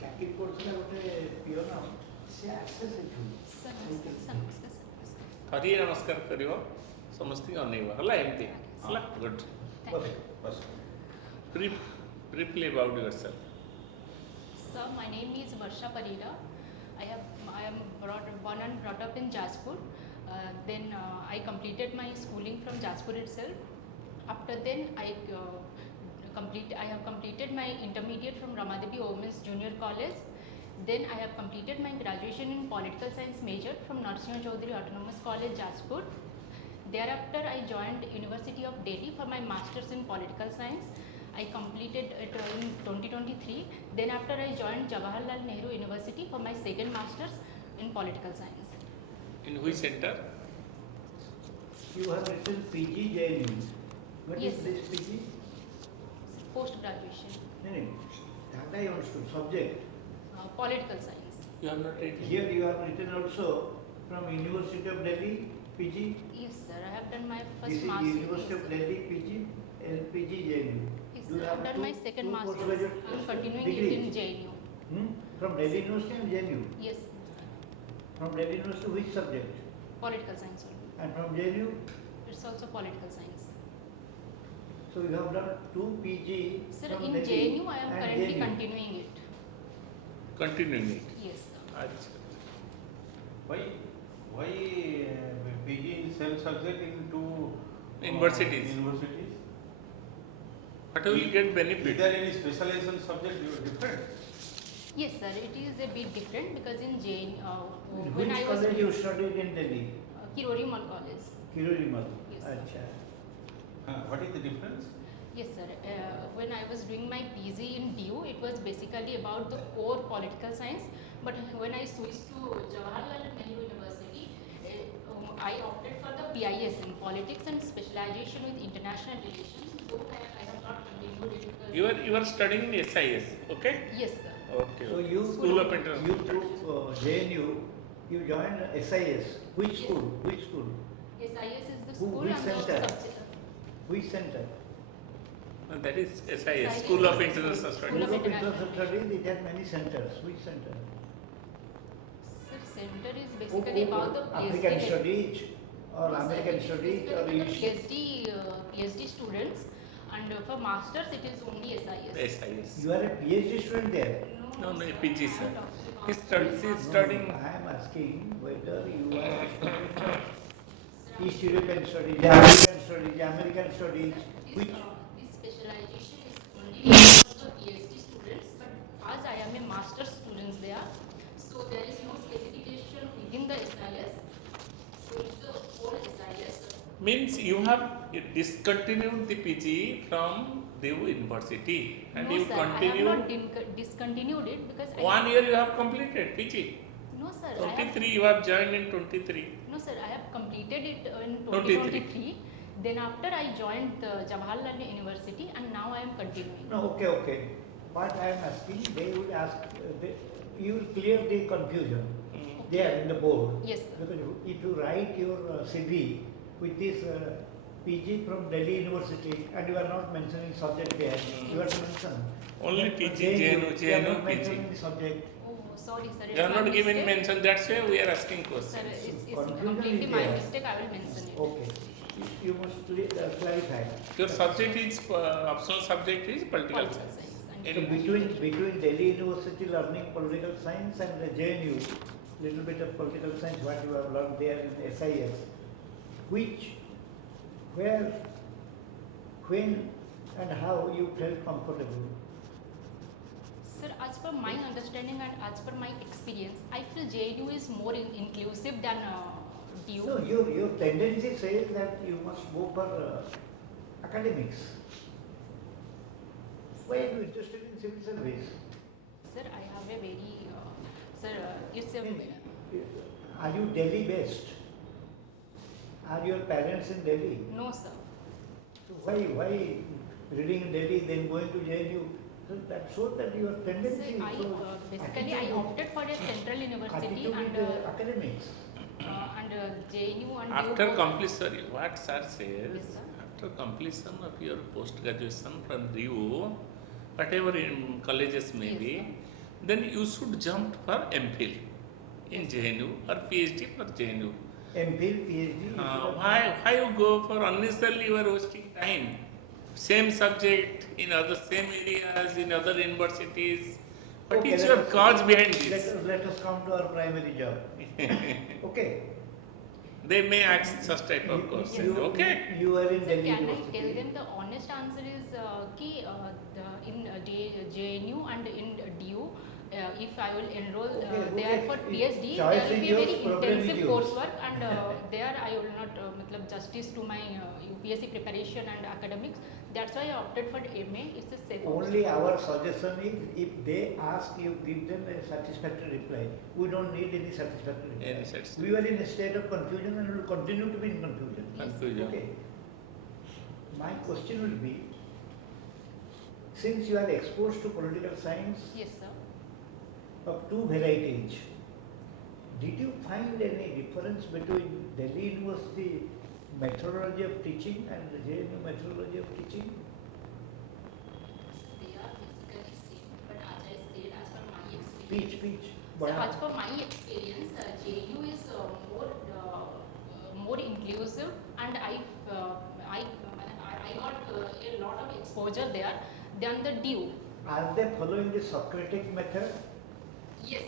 ଚାକିରି କରୁଥିଲା ଗୋଟେ ପିଅନ, ସେ ଆସେ ସେଠୁ। ଥରିଏ ନମସ୍କାର କରିବ, ସମସ୍ତଙ୍କୁ ଅନେଇବ ହେଲା, ଏମିତି ହେଲା। Good. Briefly about yourself. Sir, my name is Barsha Parida. I am born and brought up in Jaspur. Then I completed my schooling from Jaspur itself. After then I have completed my intermediate from Ramadevi Women's Junior College. Then I have completed my graduation in political science major from Narsingh Chaudhary Autonomous College, Jaspur. Thereafter I joined University of Delhi for my masters in political science. I completed it in 2023. Then after I joined Jawaharlal Nehru University for my second masters in political science. In which center? You have written PG JNU. What Yes, is this PG? Post graduation, No, that I understood. Subject. political science. You have not written. Here you have written also from University of Delhi PG. Yes, sir. I have done my This first is master. University of Delhi PG and PG JNU. Yes, Do sir. you I have done my two second master. postgraduate I am continuing degrees? it in JNU. From Delhi University and JNU. Yes, From Delhi University, which subject? political science only. And from JNU, It's also political science. so you have done two PG. Sir, from in Delhi JNU I am and currently JNU. continuing it. Continuing it. Yes, sir. Achha. Why PG in same subject in two Universities. universities? What will get Is benefit? there any specialization subject you are different? Yes, sir. It is a bit different because in JNU, In when which I was college you studied in Delhi? Kirori Mall College. Kirurimal. Yes. Acha. What is the difference? Yes, sir. When I was doing my PG in DU, it was basically about the core political science. But when I switched to Jawaharlal Nehru University, I opted for the PIS in politics and specialization with international relations. Though I have not continued it because You are studying in SIS, okay? yes, sir. Okay. So you School of International you took JNU, you joined SIS. Which Yes. school? Which school? SIS is the Who- school which and the center? subject. Which center? And that is SIS, SIS. School of International School Studies. of School of International International Studies, it has many centers. Which center? Sir, center is basically about the African PhD. studies or No, sir, American it is studies or basically the English? PhD students, and for masters it is only SIS. SIS. You are a PhD student there. No, sir, PG, I sir. am talking about He studies, he is No, studying. I am asking whether you are studying East European studies, African studies, American studies. Which? This specialization is only for the PhD students, but as I am a master's student there, so there is no specification within the SIS. So it's the whole SIS. Means you have discontinued the PG from Dev University and No, you sir, continue. I have not discontinued it because I 1 year you have completed PG. No, sir. I have 23 you have joined in 23. No, sir, I have completed it in 23. 2023. Then after I joined the Jawaharlal University and now I am continuing. No, okay. What I am asking, they will ask, you will clear the confusion there in the board. Yes, sir. Because if you write your CV with this PG from Delhi University and you are not mentioning subject there, you have to mention. Only But PG, JNU, JNU, you are JNU, not mentioning the subject. Oh, sorry, sir. You are it's my not given mistake. mention, that's why we are asking Sir, questions. it's Confusion completely is my there. mistake. I will mention it. Okay. You must clarify. Your subject is, optional subject is political Political science. science. So And between Delhi University learning political science and the JNU, little bit of political science what you have learned there in SIS, where, when and how you felt comfortable? sir, as per my understanding and as per my experience, I feel JNU is more inclusive than DU. No, your tendency says that you must go for academics. Why are you interested in civil service? Sir, I have a very, sir, it's a, Are you Delhi based? Are your parents in Delhi? no, sir. So why reading in Delhi then going to JNU? So that shows that your tendency. Sir, basically I opted for a central university attitude and with academics. JNU and After DU. completion, what sir says, Yes, sir. after completion of your post graduation from DU, whatever in colleges may Yes, be, sir. then you should jump for MPhil in JNU or PhD for JNU. MPhil, PhD. Why you go for unnecessarily you are wasting time? Same subject in other same areas in other universities. What Okay, is let your us- cause behind this? Let us come to our primary job. Okay. They may ask such type of questions. Okay. You are in So Delhi can I University. tell them the honest answer is in JNU and in DU, if I will enroll there for PhD, Choice there will is be a yours, very problem is intensive yours. coursework, and there I will not matlab justice to my UPSC preparation and academics. That's why I opted for MA. It's a safe Only option. our suggestion is, if they ask, you give them a satisfactory reply. We don't need any satisfactory reply. Any satisfactory. We were in a state of confusion and will continue to be in confusion. Confusion. Okay. My question will be, since you are exposed to political science Yes, sir. of two varieties, did you find any difference between Delhi University methodology of teaching and the JNU methodology of teaching? They are basically same, but as I said, as per my experience. Speech. So as per my experience, JU is more inclusive, and I got a lot of exposure there than the DU. Are they following the Socratic method? Yes,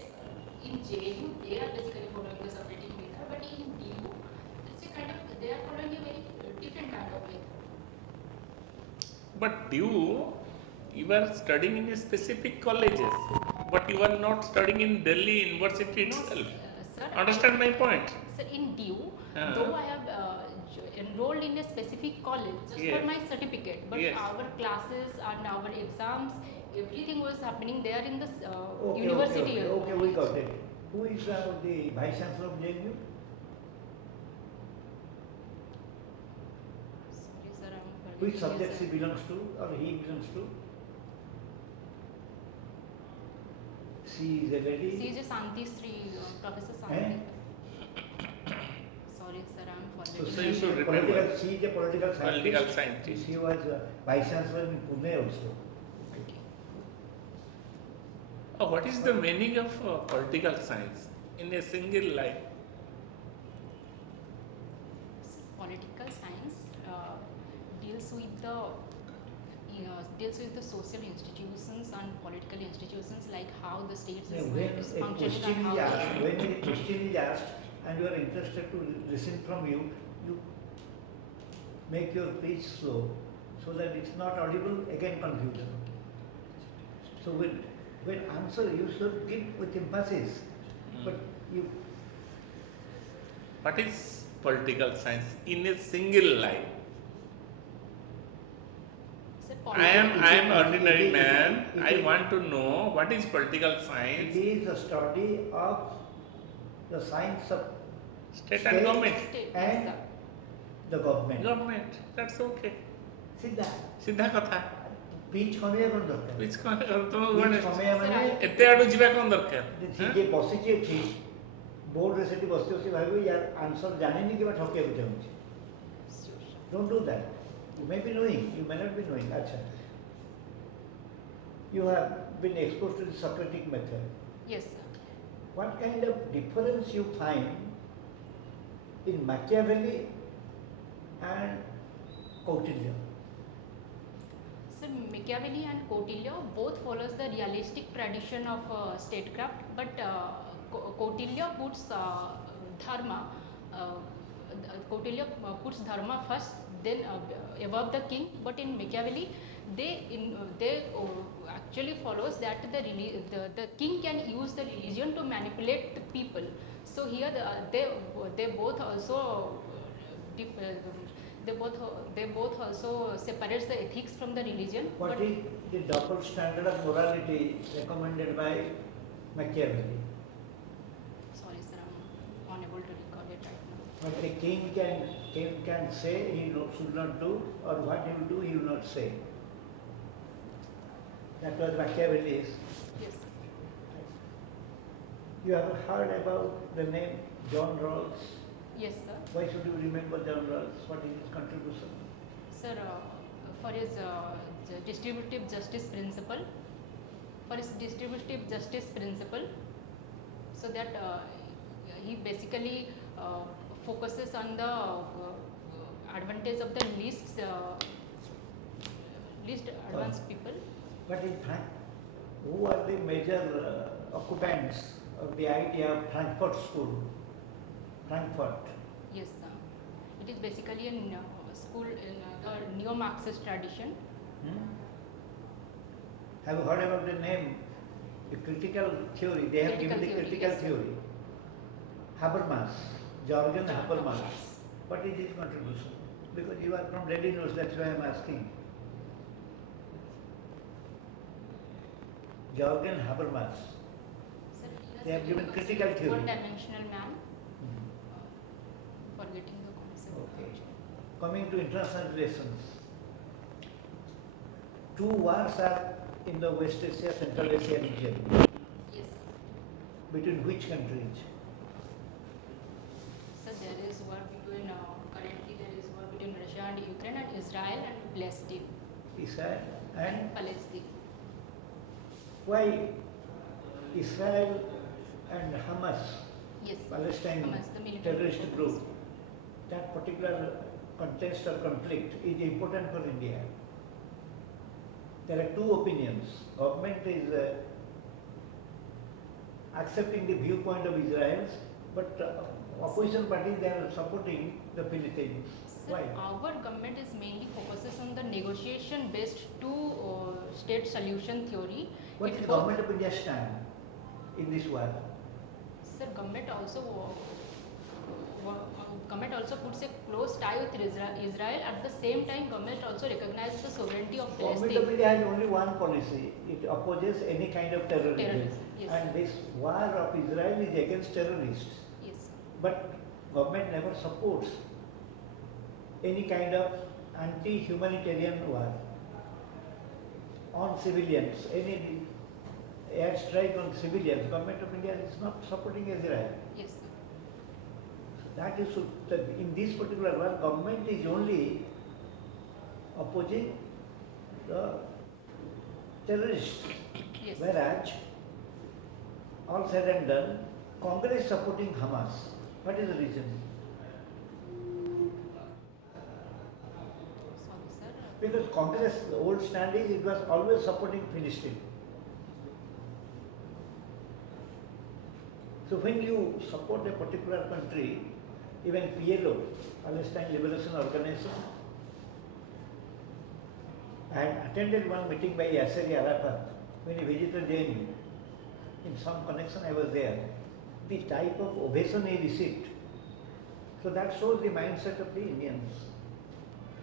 in JU they are basically following the Socratic method, but in DU it's a kind of they are following a very different kind of method. But you are studying in a specific colleges, but you are not studying in Delhi University itself. Sir, Understand my point? Sir, in DU, Uh-huh. though I have enrolled in a specific college just Yes. for my certificate, but Yes. our classes and our exams, everything was happening there in the Okay, university. Okay, we got it. Who is the Vice Chancellor of JNU? Sorry, sir, I'm Which forgetting subject his, she belongs to or he belongs to? She is a lady. She is a Santi Sri, Professor Eh? Santi. Sorry, sir, I'm forgetting. So you should remember. She is a political scientist. Political scientist. She was Vice Chancellor in Pune also. What is the meaning of political science in a single line? Political science deals with the social institutions and political institutions, like how the states is When a functioning question and how is asked, they- when a question is asked and you are interested to listen from you, you make your pitch slow so that it's not audible, again confusion. So when answer you should give with emphasis, but you What is political science in a single line? Sir, I am ordinary it- man. it- I want to know what is political it science, is the study of the science of state and government. State, and yes, sir. the government. Government, that's okay. ସିଧା ସିଧା କଥା. Pitch କମେଇବା କ'ଣ ଦରକାର? Which ତମେ pitch କଣ କମେଇବା ମାନେ ଏତେ ଆଡୁ ଯିବା କଣ ଦରକାର? ସେ ଯିଏ ବସିଛି ଏଠି ବୋର୍ଡରେ ସେଠି ବସି ବସି ଭାବିବ ୟାର ଆନ୍ସର ଜାଣିନି କିମ୍ବା ଠକିବାକୁ ଚାହୁଁଛି. Don't do that. You may be knowing, you may not be knowing. Acha. You have been exposed to the Socratic method. Yes, sir. What kind of difference you find in Machiavelli and Kautilya? So Machiavelli and Kautilya both follows the realistic tradition of statecraft, but Kautilya puts dharma. Kautilya puts dharma first, then above the king. But in Machiavelli, they actually follows that the king can use the religion to manipulate the people. So here they both also they both also separates the ethics from the religion. What but is the double standard of morality recommended by Machiavelli? sorry, sir, I'm unable to recall it right now. What a king can say he should not do, or what he will do he will not say. That was Machiavelli's. Yes. You have heard about the name John Rawls. Yes, sir. Why should you remember John Rawls? What is his contribution? Sir, for his distributive justice principle, for his distributive justice principle, so that he basically focuses on the advantage of the least advanced people. But in fact, who are the major occupants of the idea of Frankfurt School? Frankfurt. Yes, it is basically a school in the neo-Marxist tradition. Hmm? Have you heard about the name? The critical theory. They have given the critical yes, theory. Habermas, Jürgen Habermas. Habermas. What is his contribution? Because you are from Delhi News, that's why I am asking. Jürgen Habermas. Sir, he has They have given a critical theory. one-dimensional man, forgetting the concept. Okay. Coming to international relations. Two wars are in the West Asia, Central Asia region. Yes. Between which countries? So there is war between, currently there is war between Russia and Ukraine and Israel and Palestine. Israel and Palestine. why Israel and Hamas, Yes. Palestine Hamas, the military terrorist group, that particular contest or conflict is important for India. There are two opinions. Government is accepting the viewpoint of Israel, but opposition parties they are supporting the Philistines. Sir, Why? our government is mainly focuses on the negotiation based two-state solution theory. What It is wo- government of India stand in this war? Sir, government also government also puts a close tie with Israel. At the same time, government also recognizes the sovereignty of Government of Palestine. India has only one policy. It opposes any kind of terrorism. Terrorism, yes. And this war of Israel is against terrorists. Yes. But government never supports any kind of anti-humanitarian war on civilians, any airstrike on civilians. Government of India is not supporting Israel. Yes. Sir. That is, that in this particular war, government is only opposing the terrorists. Yes. Whereas, all said and done, Congress supporting Hamas. What is the reason? Sorry, sir. Because Congress, the old stand is, it was always supporting Philistine. So when you support a particular country, even PLO, Palestine Liberation Organization, I had attended one meeting by Yasser Arafat when he visited JNU. In some connection I was there. The type of ovation he received. So that shows the mindset of the Indians.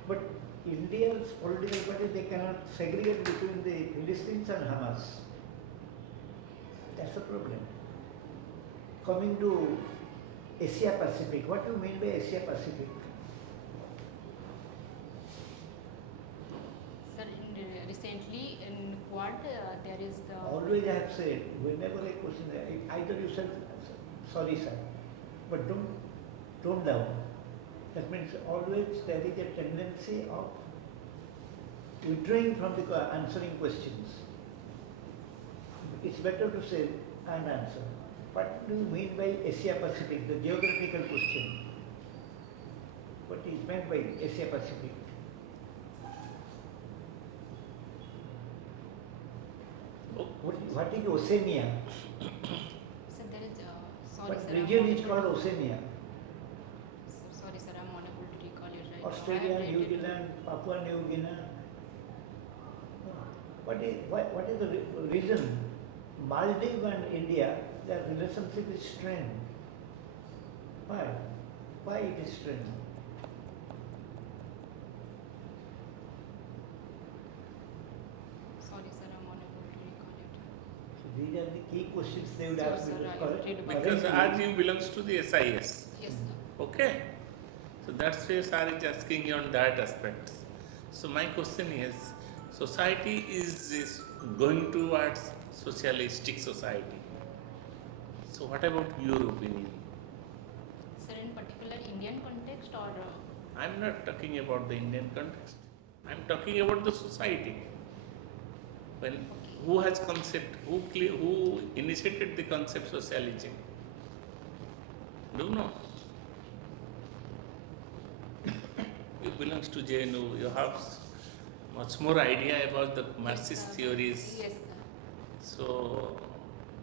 But Indians political parties, they cannot segregate between the Philistines and Hamas. That's the problem. Coming to Asia Pacific, what do you mean by Asia Pacific? Sir, recently in Quad, there is the. Always I have said, whenever a question, either you said, sorry sir, but don't tone down. That means always there is a tendency of withdrawing from the answering questions. It's better to say and answer. What do you mean by Asia Pacific, the geographical question? What is meant by Asia Pacific? What is Oceania? Sir, there is. Sorry, What sir. region is called Oceania? Sorry, sir. I'm unable to recall it right now. Australia, I have New read it. Zealand, Papua New Guinea. What is the reason? Maldives and India, their relationship is strained. Why? Why it is strained? Sorry, sir. I'm unable to recall it. So these are the key questions they would Sure, ask me sir, to I correct. read about Because Currently, RG belongs to the SIS. Yes, sir. Okay? So that's why sir is asking you on that aspect. So my question is, society is going towards socialistic society. So what about your opinion? Sir, in particular Indian context or. I'm not talking about the Indian context. I'm talking about the society. When Okay. who has concept, who initiated the concept socialism? Do you know? You belongs to JNU, you have much more idea about the Marxist theories. Yes, sir. So,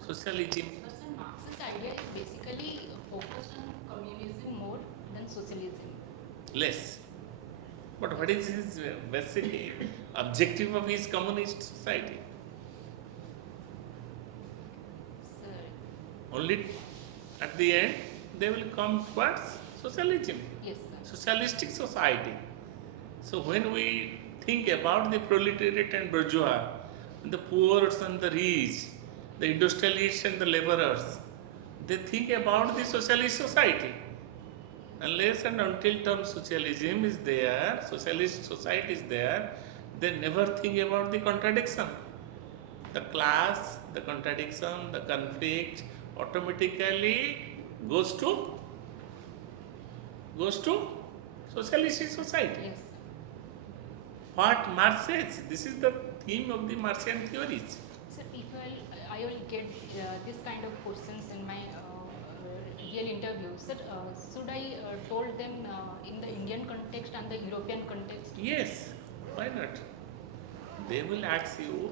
socialism, But sir, Marxist idea is basically focused on communism more than socialism. less. But what is his basic objective of his communist society? Sir, Only at the end they will come towards socialism, yes, sir. socialistic society. So when we think about the proletariat and bourgeois, the poor and the rich, the industrialists and the laborers, they think about the socialist society. Unless and until term socialism is there, socialist society is there, they never think about the contradiction. The class, the contradiction, the conflict automatically goes to socialist society. Yes, What Marx says, this is the theme of the Marxian theories. sir. If I will get this kind of questions in my real interview, sir, should I told them in the Indian context and the European context? Yes, why not? They will ask you,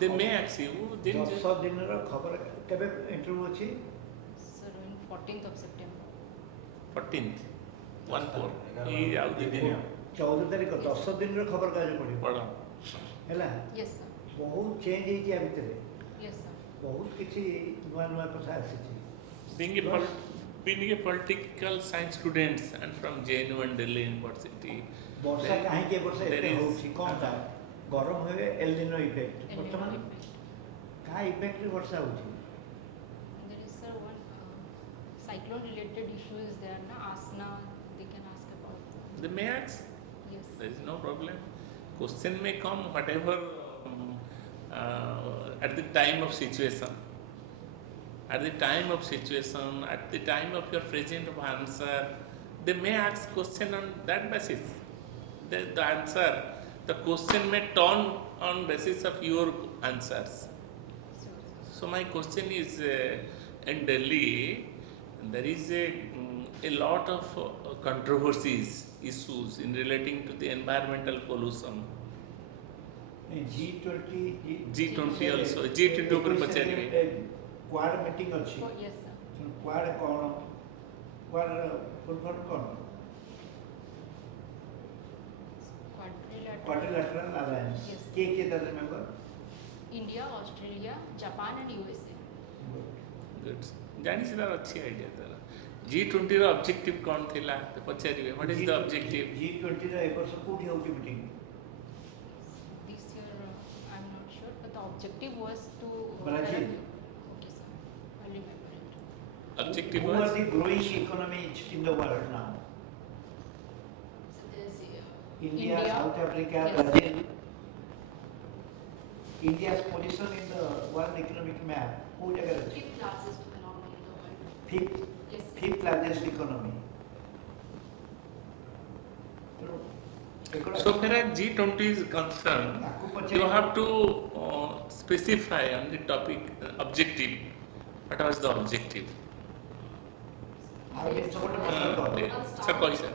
they may ask you, then 10 ଦିନର ଖବର କେବେ interview ଅଛି? Sir, on 14th of September. 14th, 1-4, ये ଆଉ ଦି ଦିନ 14 ତାରିଖ 10 ଦିନର ଖବର କାଗଜ ପଡ଼ିବ ପଢ଼। ହେଲା। Yes, sir. ବହୁତ ଚେଞ୍ଜ ହେଇଛି ଆ ଭିତରେ, Yes, sir. ବହୁତ କିଛି ନୂଆ ନୂଆ କଥା ଆସିଛି। Being a political science students and from JNU and Delhi University, ବର୍ଷା there- କାହିଁକି ଏ ବର୍ଷ there ଏତେ is- ହେଉଛି କ'ଣ ଟା? ଗରମ ହୁଏ ଏଲନିନୋ ଇଫେକ୍ଟ, And ବର୍ତ୍ତମାନ କାହା ଇଫେକ୍ଟରେ ବର୍ଷା ହେଉଛି? there is, sir, one cyclone related issue is there, na asna, they can ask about. they may ask, Yes. there is no problem. Question may come whatever at the time of situation. At the time of situation, at the time of your present of answer, they may ask question on that basis. The answer, the question may turn on basis of your answers. So, So my question is, in Delhi, there is a lot of controversies, issues in relating to the environmental pollution. G20 also, G20 ଉପରେ ପଚାରିବେ। Quad meeting ଅଛି, oh, yes, sir. Quad କ'ଣ, Quad full form କ'ଣ? Quadrilateral. କ୍ୱାଡ୍ରିଲାଟରାଲ alliance. Yes. କିଏ ତାର member? India, Australia, Japan and USA. Good. ଜାଣିଛି ତାର ଅଛି ଆଇଡ଼ିଆ ତାର। G20 ର ଅବଜେକ୍ଟିଭ କ'ଣ ଥିଲା ତ ପଚାରିବେ, what is the objective? G20 ର ଏ ବର୍ଷ କୋଉଠି ହେଉଛି meeting? This year, I'm not sure, but the objective was to. Brazil. Okay, sir. I'll remember it. Objective Who are was the growing economies in the world now? So there's India, South Africa, Yes. Brazil. India's position in the world economic map, କୋଉ ଜାଗାରେ ଅଛି? fifth largest economy in the world. Yes. Fifth largest economy. so far as G20 is concerned, you have to specify on the topic objective. What was the objective? ଆଉ ଜିନିଷ ଗୋଟେ ପସନ୍ଦ କର। Global Sir, South, କହି sir.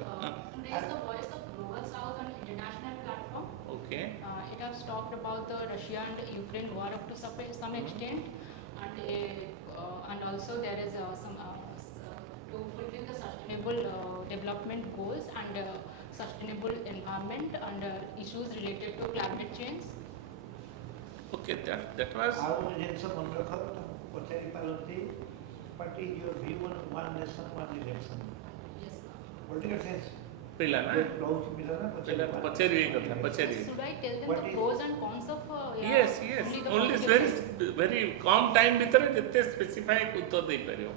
raise the voice of Global South on international platform. Okay. It has talked about the Russia and Ukraine war up to some extent, and also there is some to fulfill the sustainable development goals and sustainable environment and issues related to climate change. Okay, that was ଆଉ ଗୋଟେ ଜିନିଷ ମନେ ରଖ, ତାଙ୍କୁ ପଚାରି ପାରନ୍ତି, what is your view on one nation, one election? Yes. Political science ପିଲା ନା ରହୁଛି ପିଲା ନା ପିଲା ପଚାରିବେ ଏଇ କଥା ପଚାରିବେ। Should I tell them What the is- pros and cons of? Yes, the only positive very କମ୍ ଟାଇମ୍ ଭିତରେ ଯେତେ ସ୍ପେସିଫାଏ ଉତ୍ତର ଦେଇପାରିବ।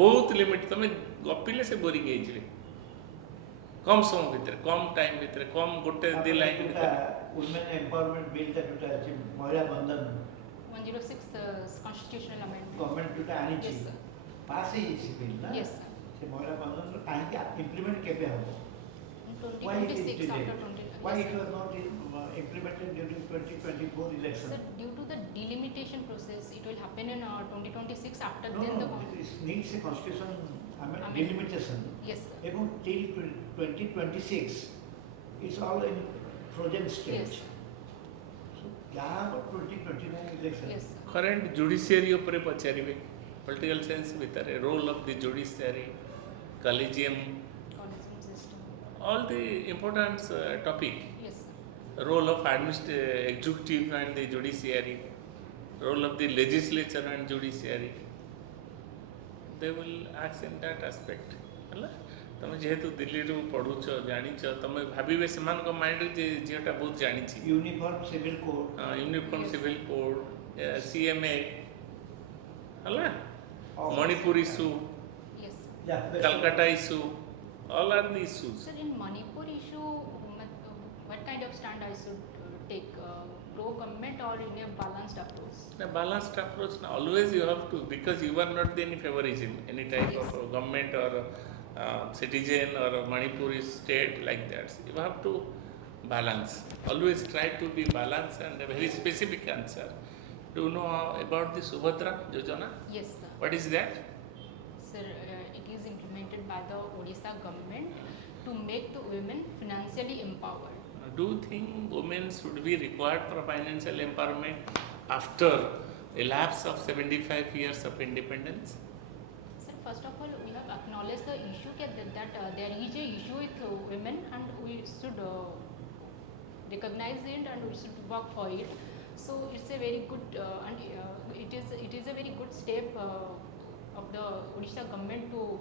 ବହୁତ ଲିମିଟ୍, ତମେ ଗପିଲେ ସେ ବୋରିଂ ହେଇଯିବେ। କମ୍ ସମୟ ଭିତରେ, କମ୍ ଟାଇମ୍ ଭିତରେ, କମ୍ ଗୋଟେ ଦି ଲାଇନ୍ ଭିତରେ। women empowerment bill ଟା ଯୋଉଟା ଅଛି, ମହିଳା ବନ୍ଧନ 106 constitutional amendment. ଗଭର୍ଣ୍ଣମେଣ୍ଟ ଯୋଉଟା ଆଣିଛି, Yes, sir. ପାସ୍ ହେଇଛି ବିଲ୍ ନା? Yes, sir. ସେ ମହିଳା ବନ୍ଧନର କାହିଁକି ଇମ୍ପ୍ଲିମେଣ୍ଟ କେବେ ହବ? In Why it is 2026 delayed? after 20. Why Yes, it sir. was not implemented during 2024 election? Sir, due to the delimitation process, it will happen in 2026 after No, then the. no, it needs a constitution Amendment. delimitation. Yes, sir. Even till 2026, it's all in frozen state. Yes. So, क्या 2029 election? Yes, sir. Current judiciary ଉପରେ ପଚାରିବେ political science ଭିତରେ role of the judiciary, collegium, Collegium system. all the important topic, Yes, sir. role of executive and the judiciary, role of the legislature and judiciary, they will ask in that aspect. ହେଲା ତମେ ଯେହେତୁ ଦିଲ୍ଲୀରୁ ପଢ଼ୁଛ ଜାଣିଛ ତମେ ଭାବିବେ ସେମାନଙ୍କ ମାଇଣ୍ଡରେ ଯେ ଝିଅଟା ବହୁତ ଜାଣିଛି Uniform civil code. Uniform Yes. Civil code CMA ହେଲା of- Manipur issue Yes. Yeah, that's Calcutta issue, all are the issues. Sir, in Manipur issue, what kind of stand I should take? Pro-government or in a balanced approach? A balanced approach, now always you have to, because you are not any favorism, any type Yes. of government or citizen or a Manipuri state like that. You have to balance. Always try to be balanced and a very specific answer. Do you know about the Subhadra Yojana? Yes, sir. What is that? Sir, it is implemented by the Odisha government to make the women financially empowered. Do you think women should be required for financial empowerment after a lapse of 75 years of independence? Sir, first of all, we have acknowledged the issue that there is a issue with women and we should recognize it and we should work for it. So it's a very good and it is a very good step of the Odisha government to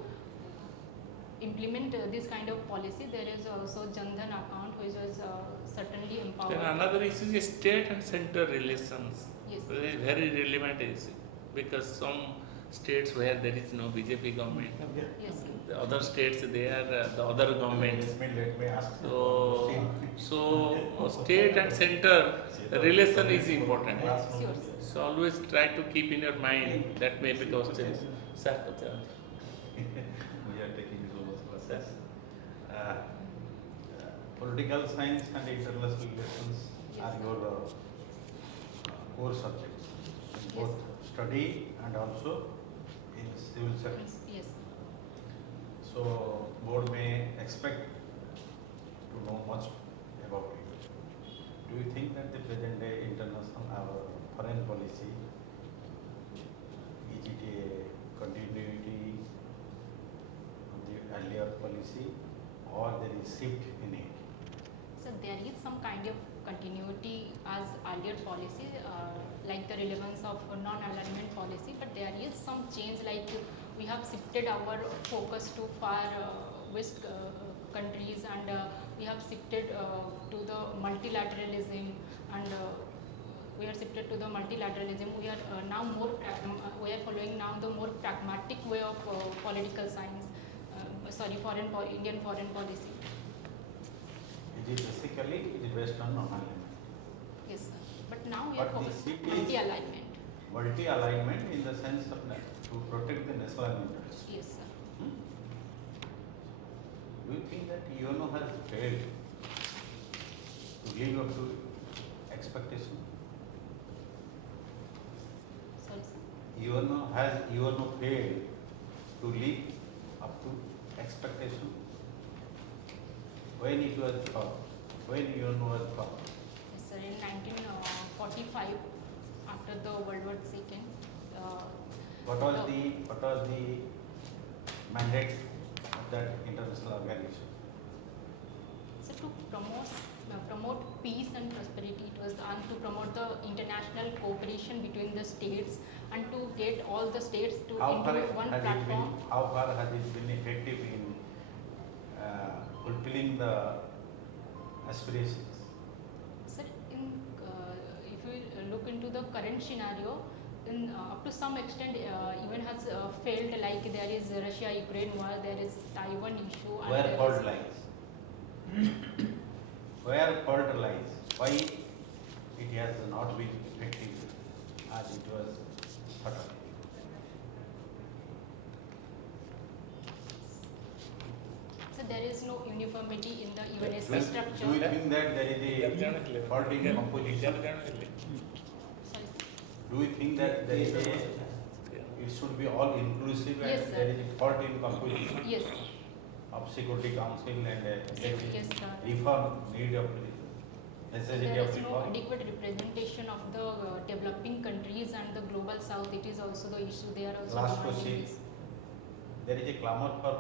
implement this kind of policy. There is also Jan Dhan account which was certainly empowered. Then another issue is state and center relations. Yes. Very, very relevant issue because some states where there is no BJP government, Yes, sir. the other states they are the other governments. Let me ask. So state and center relation is important. Sure, sir. So always try to keep in your mind that may be question. Sir, We are taking so much classes. Political science and international relations are your core subjects in both study and also in civil service. Yes. So board may expect to know much about it. Do you think that the present day international foreign policy is it a continuity of the earlier policy or there is shift in it? So there is some kind of continuity as earlier policy, like the relevance of non-alignment policy, but there is some change, like we have shifted our focus to far west countries and we have shifted to the multilateralism and we are shifted to the multilateralism. We are now more we are following now the more pragmatic way of political science. Indian foreign policy. It is basically based on non-alignment. Yes, sir. But now we are But the focusing shift is- multi-alignment. Multi-alignment in the sense of to protect the national interest. Yes, sir. Do you think that UNO has failed to live up to expectation? Sorry, sir. UNO failed to live up to expectation? When it was thought? When UNO was thought? Yes, sir. In 1945, after the World War II, What was the mandate of that international organization? so to promote peace and prosperity, it was and to promote the international cooperation between the states and to get all the states to into one platform. How far has it been effective in fulfilling the aspirations? Sir, if we look into the current scenario, up to some extent, even has failed. Like there is Russia-Ukraine war, there is Taiwan issue. And Where there fault is- lies? Where fault lies? Why it has not been effective as it was thought of? So there is no no uniformity in the UNSC Do structure. you think that there is a fault in composition? Sorry. Do you think that there is it should be all inclusive and Yes, sir. there is a fault in composition Yes, of Security Council and yes, sir. reform need of necessity There of is no reform? adequate representation of the developing countries and the global south. It is also the issue. They are also Last demanding question. this. There is a clamor for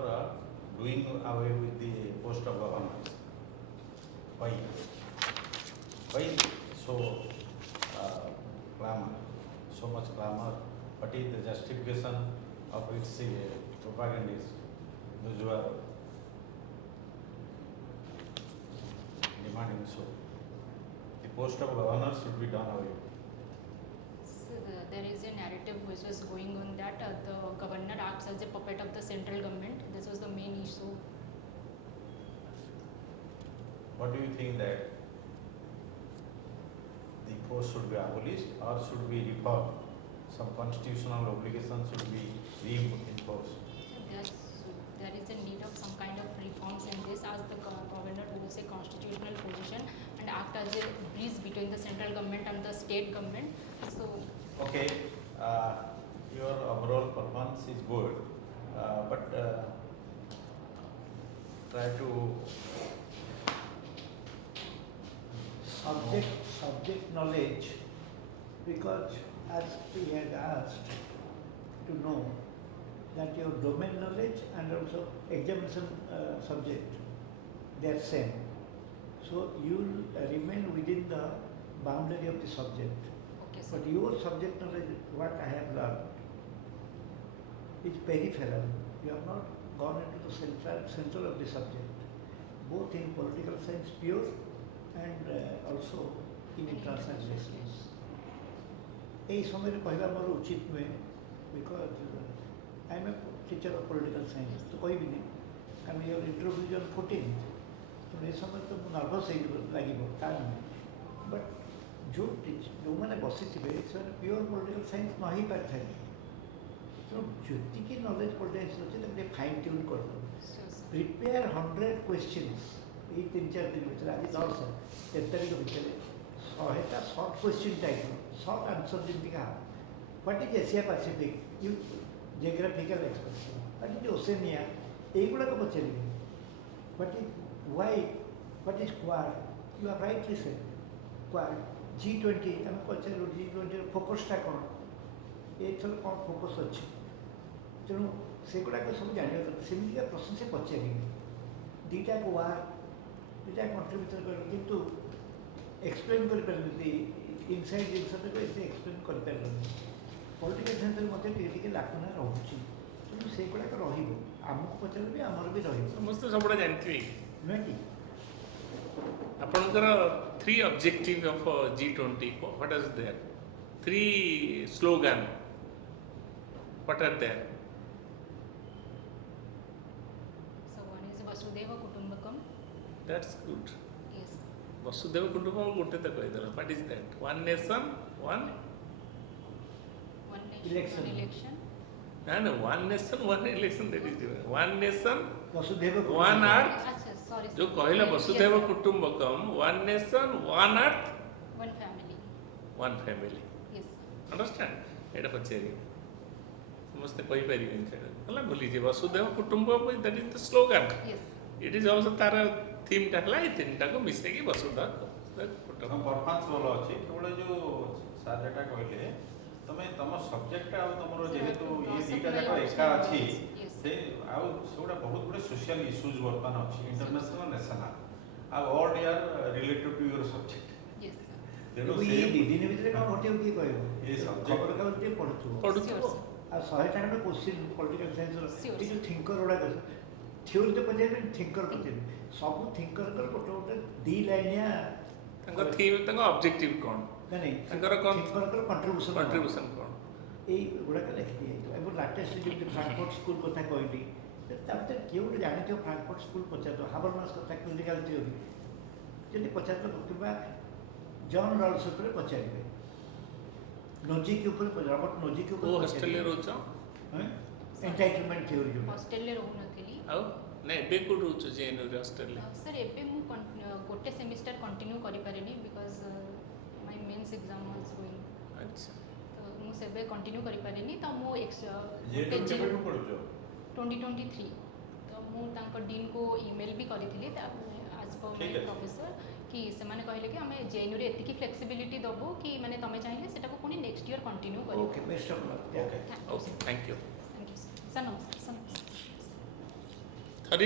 doing away with the post of governor. Why? Why so clamor? So much clamor. What is the justification of its propagandists? Those who are demanding so. The post of governor should be done away. So there is a narrative which was going on that the governor acts as a puppet of the central government. This was the main issue. What do you think that the post should be abolished or should be reformed? Some constitutional obligations should be reinforced. There is a need of some kind of reforms in this, as the governor holds a constitutional position and act as a bridge between the central government and the state government. So Okay, your overall performance is good, but try to subject knowledge, because as we had asked to know that your domain knowledge and also examination subject, they are same. So you will remain within the boundary of the subject. okay, sir. But your subject knowledge, what I have learned, is peripheral. You have not gone into the central of the subject, both in political science pure and also in international relations. এই সময় কহিবা আমার উচিত নুহে, because I am a teacher of political science, তো কহিবিনি কারণ your ইন্ଟরভিউ জন 14, ତେଣୁ ଏ ସମୟରେ ତ ମୁଁ ନର୍ଭସ୍ ହେଇଯିବ ଲାଗିବ, ତା ନୁହେଁ। ବଟ୍ ଯେଉଁମାନେ ବସିଥିବେ ସେମାନେ ପିଓର ପଲିଟିକାଲ ସାଇନ୍ସ ନ ହେଇପାରିଥାଏ, ତେଣୁ ଯେତିକି ନଲେଜ୍ ପଲିଟିକାଲ ସାଇନ୍ସ ଅଛି ତାକୁ ଟିକେ ଫାଇନ୍ ଟ୍ୟୁନ୍ କରିଦେବ। Sure, sir. ପ୍ରିପେୟାର 100 କ୍ୱେଶ୍ଚିନ୍ସ ଏଇ 3-4 ଦିନ ଭିତରେ, ଆଜି 10 13 ତାରିଖ ଭିତରେ 100ଟା ସର୍ଟ କ୍ୱେଶ୍ଚିନ୍ ଟାଇପ୍ର ସର୍ଟ ଆନ୍ସର ଯେମିତିକା ହେବ। What is Asia Pacific, you geographical expression, what is Oceania, এইগুলোকে ପଚାରିବେ। What is why, what is Quad? You are rightly said. Quad, G20, ଆମେ ପଚାରିଲୁ G20ର ଫୋକସ୍ଟା କ'ଣ, ଏଇଥର କ'ଣ ଫୋକସ୍ ଅଛି, ତେଣୁ ସେଗୁଡ଼ାକ ସବୁ ଜାଣିବା ଦରକାର। ସେମିତିକା ପ୍ରଶ୍ନ ସେ ପଚାରିବେ। ଦୁଇଟା ୱାର୍, ଦୁଇଟା କଣ୍ଟ୍ରି ଭିତରେ କରିବେ, କିନ୍ତୁ ଏକ୍ସପ୍ଲେନ୍ କରିପାରିବେ, ଇନସାଇଡ୍ ଜିନିଷଟାକୁ ଏତେ ଏକ୍ସପ୍ଲେନ୍ କରିପାରିବେନି। ପଲିଟିକାଲ ସାଇନ୍ସରେ ମଧ୍ୟ ଟିକେ ଟିକେ ଲାକୁନା ରହୁଛି, ତେଣୁ ସେଗୁଡ଼ାକ ରହିବ। ଆମକୁ ପଚାରିଲେ ବି ଆମର ବି ରହିବ, ସମସ୍ତେ ସବୁଟା ଜାଣିଥିବେ। ନୁହେଁ କି? ଆପଣଙ୍କର 3 objectives of G20, what is there? 3 slogan, what are there? So one is Vasudhaiva Kutumbakam. That's good. Yes. Vasudhaiva Kutumbakam ଗୋଟେ ତ କହିଦେଲ, what is that? One nation, one? One nation, Election. one election. No, one nation, one election, that is different. One nation, वसुधैव one earth. Achha, sorry. जो sir. କହିଲ Yes, Vasudhaiva sir. Kutumbakam, one nation, one earth, One family. one family. Yes. Understand? ଏଇଟା ପଚାରିବେ, ସମସ୍ତେ କହିପାରିବେନି ସେଇଟା, ହେଲା ଭୁଲିଯିବେ। ବସୁଧୈବ କୁଟୁମ୍ବକମ୍, that is the slogan. Yes. It is also ତାର ଥିମ୍ଟା ହେଲା ଏଇ ତିନିଟାକୁ ମିଶେଇକି ବସୁଧୈବ ତମ କୁଟୁମ୍ବକମ୍। ପରଫର୍ମାନ୍ସ ଭଲ ଅଛି, କେବଳ ଯେଉଁ ସାର୍ ଯେଟା କହିଲେ ତମେ ତମ ସବଜେକ୍ଟଟା ଆଉ ତମର ଯେହେତୁ ଇଏ ଦୁଇଟା ଯାକ ଏକା ଅଛି, ସେ ଆଉ ସେଗୁଡ଼ା ବହୁତ ଗୁଡ଼ିଏ ସୋସିଆଲ ଇସ୍ୟୁଜ୍ ବର୍ତ୍ତମାନ ଅଛି, ଇଣ୍ଟରନ୍ୟାସନାଲ ନ୍ୟାସନାଲ, ଆଉ all year related to your subject. Yes, sir. ତେଣୁ ଏଇ ସେ 2 ଦିନ ଭିତରେ କ'ଣ ଘଟିବ କିଏ କହିବ? ଏ subject- ଖବରକାଗଜ ଟିକେ ପଢ଼ୁଥିବ, ପଢୁଥିବ। Sure, sir. ଆଉ 100ଟା ଖଣ୍ଡେ କୋଶ୍ଚିନ୍ ପଲିଟିକାଲ ସାଇନ୍ସର Sure, ଏ ଯେଉଁ ଥିଙ୍କର ଗୁଡ଼ାକ, ଥିଓରି ତ ପଚାରିବେନି, ଥିଙ୍କର ପଚାରିବେ। ସବୁ ଥିଙ୍କରଙ୍କର ଗୋଟେ ଗୋଟେ 2 ଲାଇନିଆ ତାଙ୍କ ଥିମ୍, ତାଙ୍କ ଅବଜେକ୍ଟିଭ୍ କ'ଣ, ନାଇଁ ତାଙ୍କର କ'ଣ ଥିଙ୍କରଙ୍କର କଣ୍ଟ୍ରିବ୍ୟୁସନ୍ କଣ୍ଟ୍ରିବ୍ୟୁସନ୍ କ'ଣ। এইগুଡ଼ାକ ଲେଖିଦିଆଯାଇଥିବ। ଏବଂ ଲାଟେଷ୍ଟ ଯେମିତି ଫ୍ରାଙ୍କଫର୍ଟ ସ୍କୁଲ କଥା କହିଲି, ତା ଭିତରେ କିଏ ଗୋଟେ ଜାଣିଥିବ ଫ୍ରାଙ୍କଫର୍ଟ ସ୍କୁଲ ପଚାରିଥିବ, ହାବରମାସ୍ କଥା, କ୍ରିଟିକାଲ ଥିଓରି ଯଦି ପଚାରିଥିବ, କିମ୍ବା ଜନ୍ ରଲ୍ସ ଉପରେ ପଚାରିବେ, ନୋଜିକ୍ ଉପରେ ରବର୍ଟ ନୋଜିକ୍ ଉପରେ କୋଉ ହଷ୍ଟେଲରେ ରହୁଛ? ଏଣ୍ଟାଇଟଲମେଣ୍ଟ ଥିଓରି ଯେଉଁ ହଷ୍ଟେଲରେ ରହୁନଥିଲି। ଆଉ ନା ଏବେ କୋଉଠି ରହୁଛ ଜେଏନୟୁ ହଷ୍ଟେଲ? सर एबे मु गोटे सेमिस्टर कंटिन्यू करि पारेनी because my mains exam was going अच्छा तो मु सेबे कंटिन्यू करि पारेनी तो मु जे केबेठु पढुछो 2023 तो मु तांको डीन को ईमेल भी करिथिली आज पर ठीक माय है। प्रोफेसर कि से माने कहले कि हमें जेएनयू रे एतिकी फ्लेक्सिबिलिटी दबो कि माने तमे चाहिए सेटा को पुनी नेक्स्ट ईयर कंटिन्यू करियो Okay, best of luck. Okay okay thank you thank you sir नमस्कार सर नमस्कार थरी